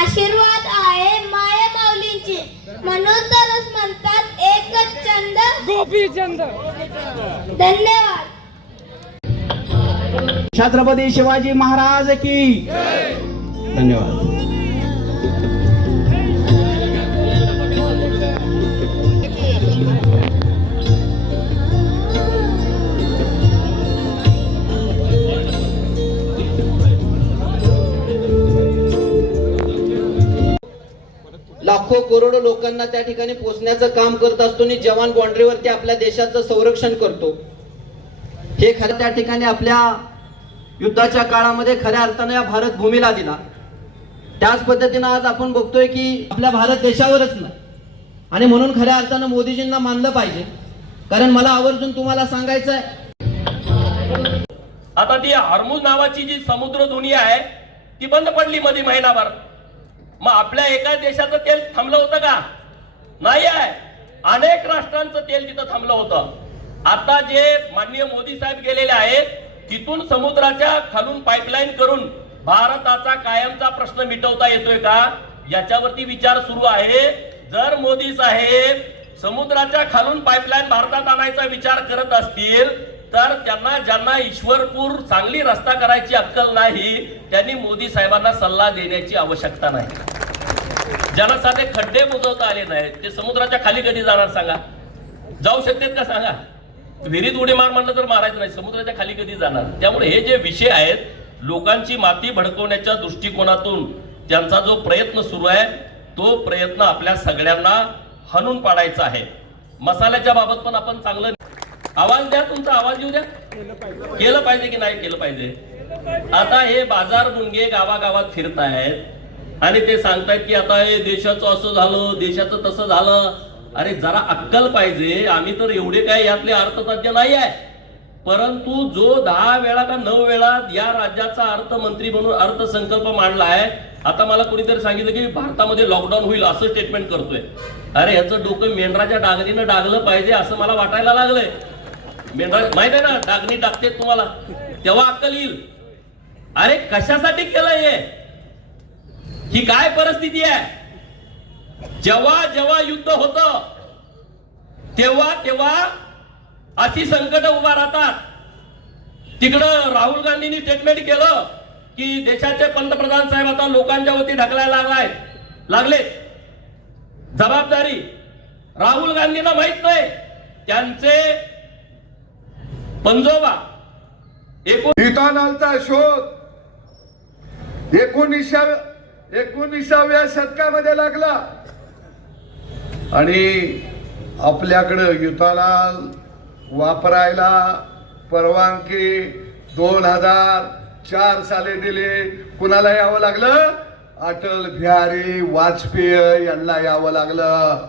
आशीर्वाद आहे माया माऊलींची, म्हणून तरच म्हणतात एकच चंद गोपीचंद. धन्यवाद. छत्रपती शिवाजी महाराज की धन्यवाद. लाखो करोडो लोकांना त्या ठिकाणी पोहोचण्याचं काम करत असतो आणि जवान बाउंड्रीवरती आपल्या देशाचं संरक्षण करतो. हे खरं त्या ठिकाणी आपल्या युद्धाच्या काळामध्ये खऱ्या अर्थाने या भारत भूमीला दिला. त्याच पद्धतीने आज आपण बघतोय की आपल्या भारत देशावरच नाही, आणि म्हणून खऱ्या अर्थानं मोदीजींना मानलं पाहिजे. कारण मला आवर्जून तुम्हाला सांगायचं आहे, आता ती हॉर्मुझ नावाची जी समुद्र दुनिया आहे ती बंद पडली मध्ये महिनाभर. मग आपल्या एका देशाचं तेल थांबलं होतं का? नाही आहे. अनेक राष्ट्रांचं तेल तिथं थांबलं होतं. आता जे माननीय मोदी साहेब गेलेले आहेत तिथून समुद्राच्या खालून पाईपलाईन करून भारताचा कायमचा प्रश्न मिटवता येतोय का, याच्यावरती विचार सुरू आहे. जर मोदी साहेब समुद्राच्या खालून पाईपलाईन भारतात आणायचा विचार करत असतील तर त्यांना, ज्यांना ईश्वरपूर सांगली रस्ता करायची अक्कल नाही, त्यांनी मोदी साहेबांना सल्ला देण्याची आवश्यकता नाही. ज्यांना साधे खड्डे बुजवता आले नाहीत ते समुद्राच्या खाली कधी जाणार सांगा? जाऊ शकतात का सांगा? विहिरीत उडी मार म्हणलं तर मारायचं नाही, समुद्राच्या खाली कधी जाणार? त्यामुळे हे जे विषय आहेत, लोकांची माती भडकवण्याच्या दृष्टिकोनातून त्यांचा जो प्रयत्न सुरू आहे तो प्रयत्न आपल्या सगळ्यांना हाणून पाडायचा आहे. मसाल्याच्या बाबत पण आपण चांगलं आवाज द्या, तुमचा आवाज येऊ द्या. केलं पाहिजे की नाही केलं पाहिजे? आता हे बाजार मुंगे गावागावात फिरत आहेत आणि ते सांगतायत की आता हे देशाचं असं झालं, देशाचं तसं झालं. अरे जरा अक्कल पाहिजे. आम्ही तर एवढे काय यातले अर्थतज्ञ नाही आहे, परंतु जो 10 वेळा का 9 वेळा या राज्याचा अर्थमंत्री म्हणून अर्थसंकल्प मांडला आहे. आता मला कोणीतरी सांगितलं की भारतामध्ये लॉकडाऊन होईल असं स्टेटमेंट करतोय. अरे याचं डोकं मेंढराच्या डागणीनं डागलं पाहिजे असं मला वाटायला लागलंय. मेंढरा माहित आहे ना, डागणी टाकते तुम्हाला, तेव्हा अक्कल येईल. अरे कशासाठी केलंय हे? ही काय परिस्थिती आहे? जेव्हा जेव्हा युद्ध होतं तेव्हा तेव्हा अशी संकट उभा राहतात. तिकडं राहुल गांधींनी स्टेटमेंट केलं की देशाचे पंतप्रधान साहेब आता लोकांच्या वती ढकलायला लागले. जबाबदारी राहुल गांधींना माहित नाही, त्यांचे पंजोबा इथॉनॉलचा शोध 19व्या शतकामध्ये लागला आणि आपल्याकडे इथॉनॉल वापरायला परवानगी 2004 साली दिली. कुणाला यावं लागलं? अटल बिहारी वाजपेयी यांना यावं लागलं.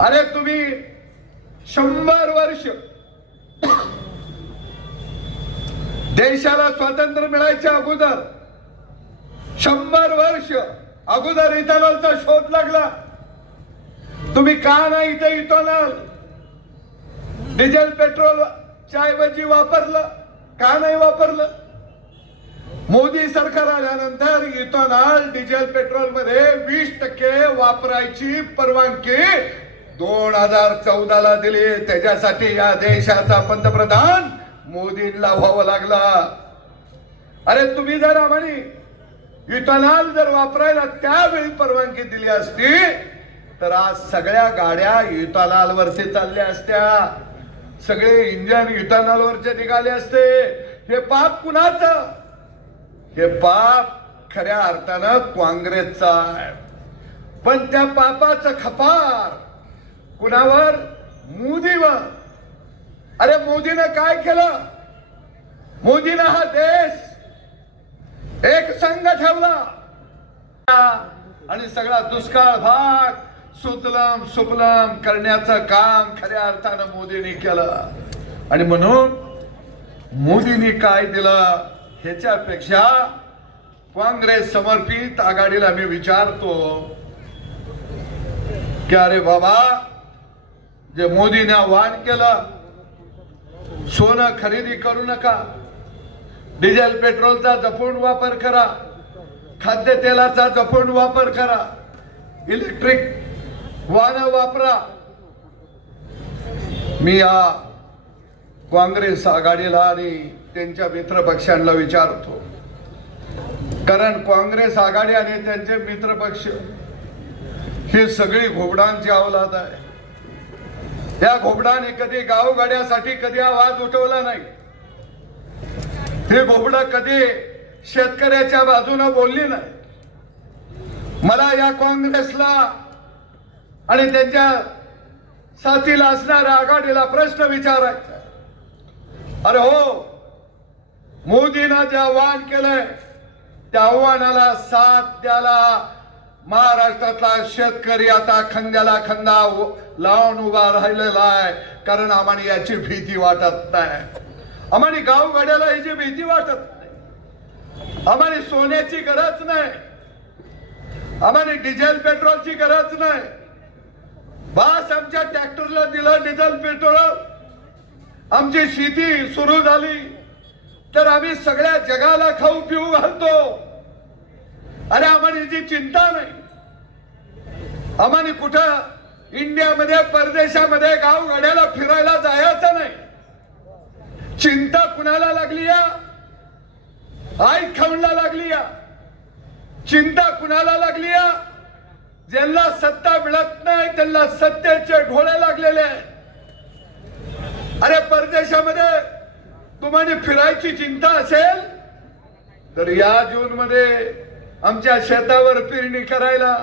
अरे तुम्ही 100 वर्ष देशाला स्वातंत्र्य मिळायच्या अगोदर 100 वर्ष अगोदर इथॉनॉलचा शोध लागला. तुम्ही का नाही इथे इथॉनॉल डिझेल पेट्रोलच्या ऐवजी वापरलं? का नाही वापरलं? मोदी सरकार आल्यानंतर इथॉनॉल डिझेल पेट्रोल मध्ये 20% वापरायची परवानगी 2014 ला दिली. त्याच्यासाठी या देशाचा पंतप्रधान मोदींना व्हावं लागला. अरे तुम्ही जर आम्हाला इथॉनॉल जर वापरायला त्यावेळी परवानगी दिली असती तर आज सगळ्या गाड्या इथॉनॉल वरती चालल्या असत्या, सगळे इंजन इथॉनॉल वरचे निघाले असते. हे पाप कुणाचं? हे पाप खऱ्या अर्थानं काँग्रेसचा आहे. पण त्या पापाचं खपार कुणावर? मोदीवर. अरे मोदीनं काय केलं? मोदीनं हा देश एक संघ ठेवला आणि सगळा दुष्काळ भाग सुतलम सुफलम करण्याचं काम खऱ्या अर्थानं मोदींनी केलं. आणि म्हणून मोदींनी काय दिलं ह्याच्यापेक्षा काँग्रेस समर्पित आघाडीला मी विचारतो की अरे बाबा, जे मोदीने आवाहन केलं सोनं खरेदी करू नका, डिझेल पेट्रोलचा जपून वापर करा, खाद्यतेलाचा जपून वापर करा, इलेक्ट्रिक वाहनं वापरा. मी या काँग्रेस आघाडीला आणि त्यांच्या मित्र पक्षांना विचारतो, कारण काँग्रेस आघाडी आणि त्यांचे मित्र पक्ष ही सगळी घोबडांची अवलाद आहे. या घोबडाने कधी गावगाड्यासाठी कधी आवाज उठवला नाही. हे घोबड कधी शेतकऱ्याच्या बाजूने बोलली नाही. मला या काँग्रेसला आणि त्यांच्या साथीला असणाऱ्या आघाडीला प्रश्न विचारायचा आहे. अरे हो, मोदीनं जे आव्हान केलंय त्या आव्हानाला साथ द्यायला महाराष्ट्रातला शेतकरी आता खांद्याला खांदा लावून उभा राहिलेला आहे. कारण आम्हाला याची भीती वाटत नाही. आम्हाला गावगाड्याला याची भीती वाटत नाही. आम्हाला सोन्याची गरज नाही. आम्हाला डिझेल पेट्रोलची गरज नाही. बस आमच्या ट्रॅक्टरला दिलं डिझेल पेट्रोल, आमची शेती सुरू झाली तर आम्ही सगळ्या जगाला खाऊ पिऊ घालतो. अरे आम्हाला याची चिंता नाही. आम्हाला कुठं इंडियामध्ये परदेशामध्ये गावगाड्याला फिरायला जायचं नाही. चिंता कुणाला लागली या? आई खाऊनला लागली या? चिंता कुणाला लागली या? ज्यांना सत्ता मिळत नाही त्यांना सत्तेचे घोळे लागलेले आहेत. अरे परदेशामध्ये तुम्हाला फिरायची चिंता असेल तर या जून मध्ये आमच्या शेतावर पेरणी करायला